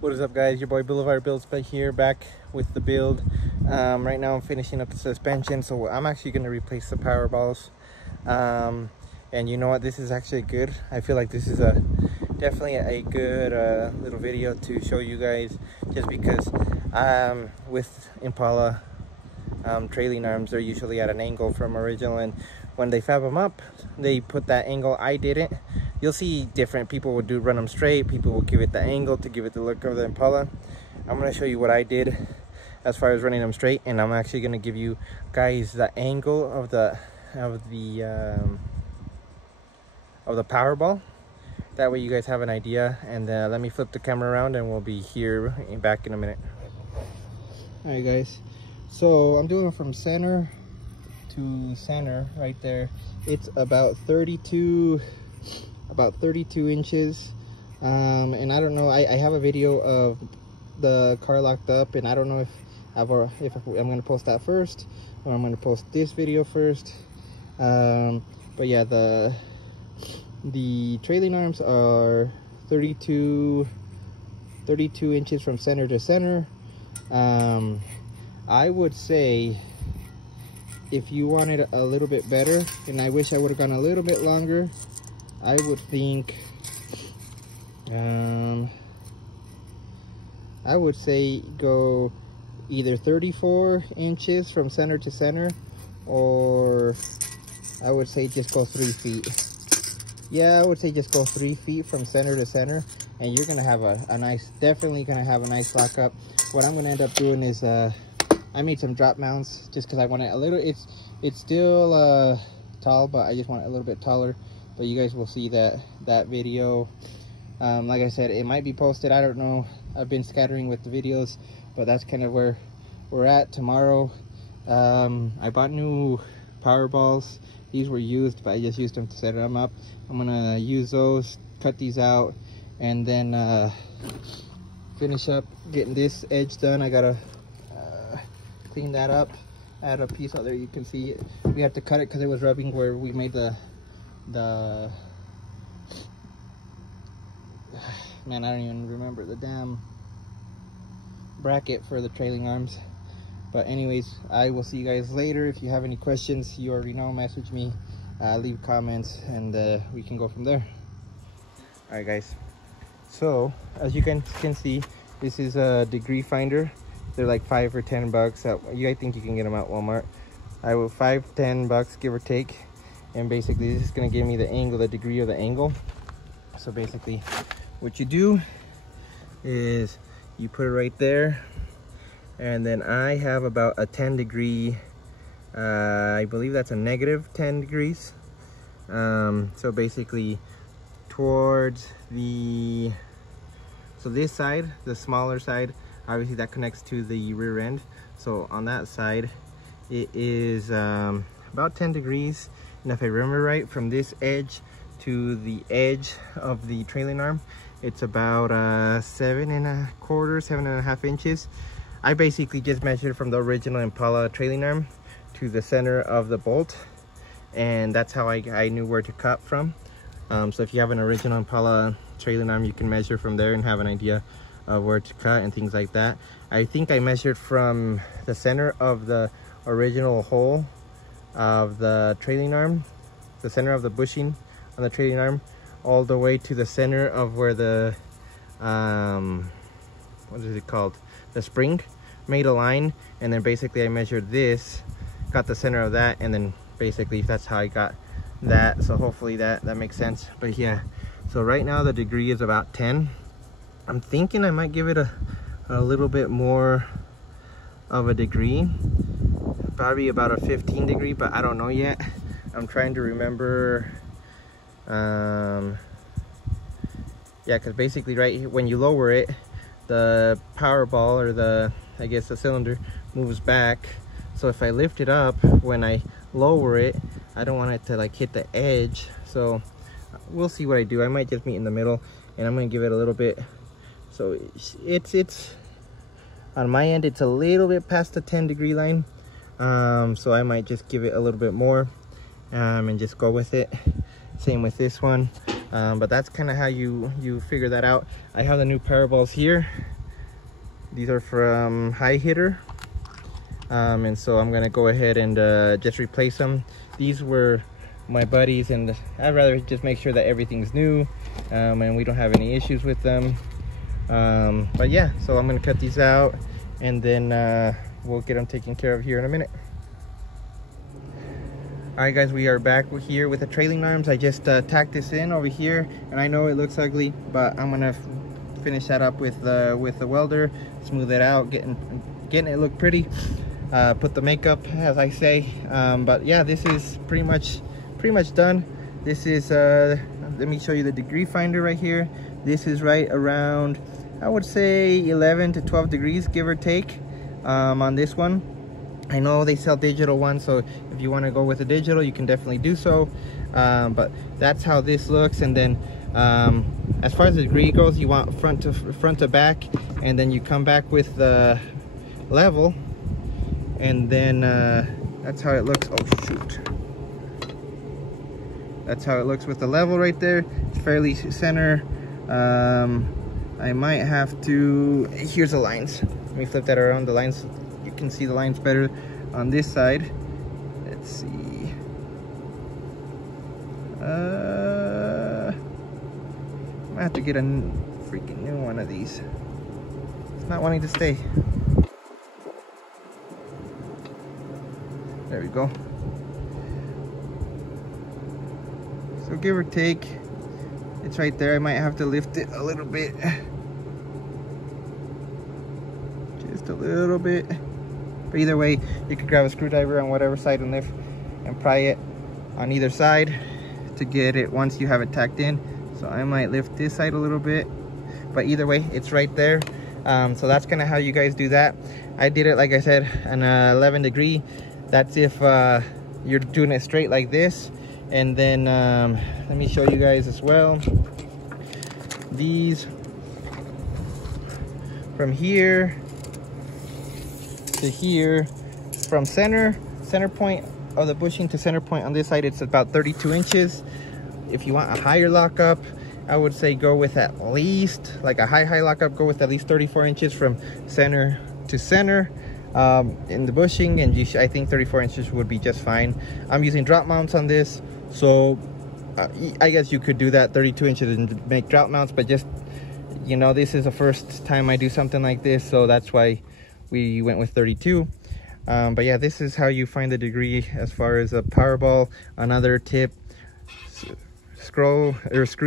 What is up, guys? Your boy Boulevard Builds back here, back with the build. Right now I'm finishing up the suspension, so I'm actually going to replace the power balls. And you know what, this is actually good. I feel like this is definitely a good little video to show you guys, just because with Impala trailing arms, they're usually at an angle from original, and when they fab them up, they put that angle. I didn't. You'll see different people will run them straight, people will give it the angle to give it the look of the Impala. I'm going to show you what I did as far as running them straight, and I'm actually going to give you guys the angle of the power ball. That way you guys have an idea. And let me flip the camera around and we'll be here back in a minute. All right, guys, so I'm doing it from center to center right there. It's about 32 inches. And I don't know, I have a video of the car locked up, and I don't know if I'm going to post that first or I'm going to post this video first. But yeah, the trailing arms are 32 inches from center to center. I would say if you wanted a little bit better, and I wish I would have gone a little bit longer, I would think I would say go either 34 inches from center to center, or I would say just go 3 feet. Yeah, I would say just go 3 feet from center to center, and you're gonna have a nice, definitely gonna have a nice lockup. What I'm gonna end up doing is I made some drop mounts just because I want it a little, it's still tall, but I just want it a little bit taller. But you guys will see that video. Like I said, it might be posted, I don't know. I've been scattering with the videos, but that's kind of where we're at. Tomorrow I bought new power balls. These were used, but I just used them to set them up. I'm gonna use those, cut these out, and then finish up getting this edge done. I gotta clean that up, add a piece out there. You can see it. We have to cut it because it was rubbing where we made the man, I don't even remember the damn bracket for the trailing arms. But anyways, I will see you guys later. If you have any questions, you already know, message me, leave comments, and we can go from there. All right, guys, so as you can see, this is a degree finder. They're like $5 or $10. I think you can get them at Walmart. I will $5-10 give or take. And basically this is going to give me the angle, the degree of the angle. So basically what you do is you put it right there, and then I have about a 10 degree, I believe that's a negative 10 degrees. So basically towards so this side, the smaller side, obviously that connects to the rear end. So on that side it is about 10 degrees. And if I remember right, from this edge to the edge of the trailing arm, it's about 7.25 inches. I basically just measured from the original Impala trailing arm to the center of the bolt, and that's how I knew where to cut from. So if you have an original Impala trailing arm, you can measure from there and have an idea of where to cut and things like that. I think I measured from the center of the original hole of the trailing arm, the center of the bushing on the trailing arm, all the way to the center of where the what is it called, the spring, made a line. And then basically I measured this, got the center of that, and then basically that's how I got that. So hopefully that makes sense. But yeah, so right now the degree is about 10. I'm thinking I might give it a little bit more of a degree, probably about a 15 degree, but I don't know yet. I'm trying to remember. Yeah, because basically right when you lower it, the power ball, or I guess the cylinder, moves back. So if I lift it up when I lower it, I don't want it to like hit the edge. So we'll see what I do. I might just meet in the middle, and I'm gonna give it a little bit. So it's on my end, it's a little bit past the 10 degree line. So I might just give it a little bit more and just go with it. Same with this one. But that's kind of how you figure that out. I have the new paraballs here. These are from High Hitter. And so I'm gonna go ahead and just replace them. These were my buddies, and I'd rather just make sure that everything's new and we don't have any issues with them. But yeah, so I'm gonna cut these out, and then we'll get them taken care of here in a minute. All right guys, we are back here with the trailing arms. I just tacked this in over here, and I know it looks ugly, but I'm gonna finish that up with the welder, smooth it out, getting it look pretty, put the makeup, as I say. But yeah, this is pretty much done. This is let me show you the degree finder right here. This is right around, I would say 11 to 12 degrees, give or take, on this one. I know they sell digital ones, so if you want to go with a digital, you can definitely do so. But that's how this looks. And then as far as the degree goes, you want front to back, and then you come back with the level, and then that's how it looks. Oh shoot, that's how it looks with the level right there. It's fairly center. I might have to, here's the lines. Let me flip that around. The lines, you can see the lines better on this side. Let's see. I might have to get a freaking new one of these. It's not wanting to stay. There we go. So give or take, it's right there. I might have to lift it a little bit. Just a little bit. But either way, you could grab a screwdriver on whatever side and lift and pry it on either side to get it once you have it tacked in. So I might lift this side a little bit, but either way, it's right there. So that's kind of how you guys do that. I did it, like I said, an 11 degree. That's if you're doing it straight like this. And then let me show you guys as well. These, from here to here, from center point of the bushing to center point on this side, it's about 32 inches. If you want a higher lockup, I would say go with at least, like a high lockup, go with at least 34 inches from center to center in the bushing, and I think 34 inches would be just fine. I'm using drop mounts on this, so I guess you could do that 32 inches and make drop mounts, but just, you know, this is the first time I do something like this, so that's why we went with 32. But yeah, this is how you find the degree as far as a power ball. Another tip, screw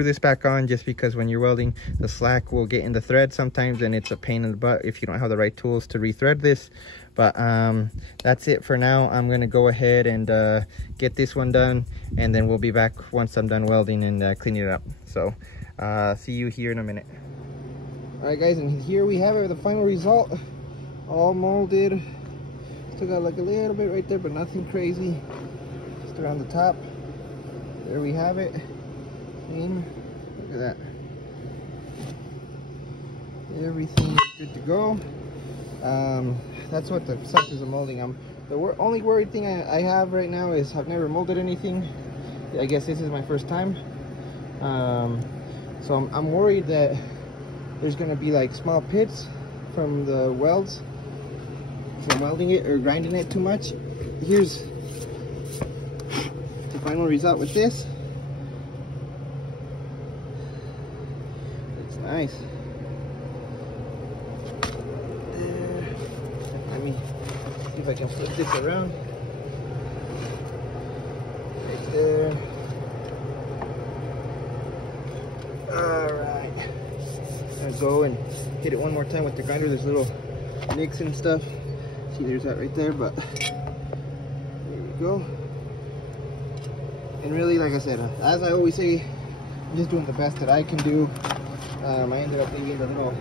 this back on, just because when you're welding, the slack will get in the thread sometimes, and it's a pain in the butt if you don't have the right tools to rethread this. But that's it for now. I'm gonna go ahead and get this one done, and then we'll be back once I'm done welding and cleaning it up. So see you here in a minute. All right guys, and here we have it, the final result, all molded. Still got like a little bit right there, but nothing crazy. Just around the top. There we have it. Look at that. Everything is good to go. That's what the sucks is the molding. The only worried thing I have right now is I've never molded anything. I guess this is my first time. So I'm worried that there's gonna be like small pits from the welds, from welding it or grinding it too much. Here's the final result with this. It's nice. Let me see if I can flip this around. Right there. Alright. I'm gonna go and hit it one more time with the grinder. There's little nicks and stuff. See, there's that right there, but there we go. And really, like I said, as I always say, I'm just doing the best that I can do. I ended up leaving the little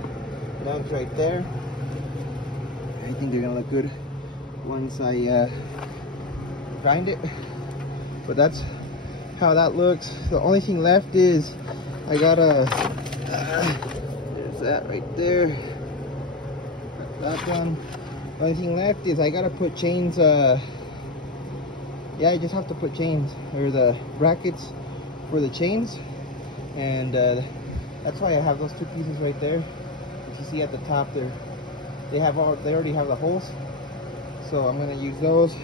lugs right there. I think they're gonna look good once I grind it. But that's how that looks. The only thing left is I gotta, there's that right there. That one. The only thing left is I gotta put chains. Yeah, I just have to put chains, or the brackets for the chains, and that's why I have those two pieces right there. As you see at the top, they already have the holes, so I'm gonna use those.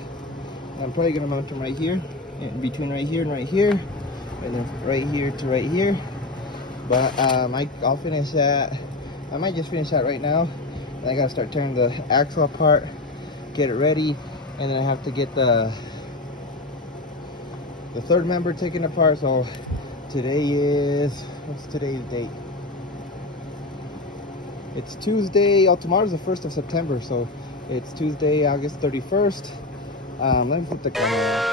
I'm probably gonna mount them right here, in between right here, and then right here to right here. But I'll finish that. I might just finish that right now. And I gotta start tearing the axle apart, get it ready, and then I have to get the third member taken apart. So today is, what's today's date? It's Tuesday. Oh, tomorrow's the 1st of September, so it's Tuesday, August 31st. Let me flip the camera.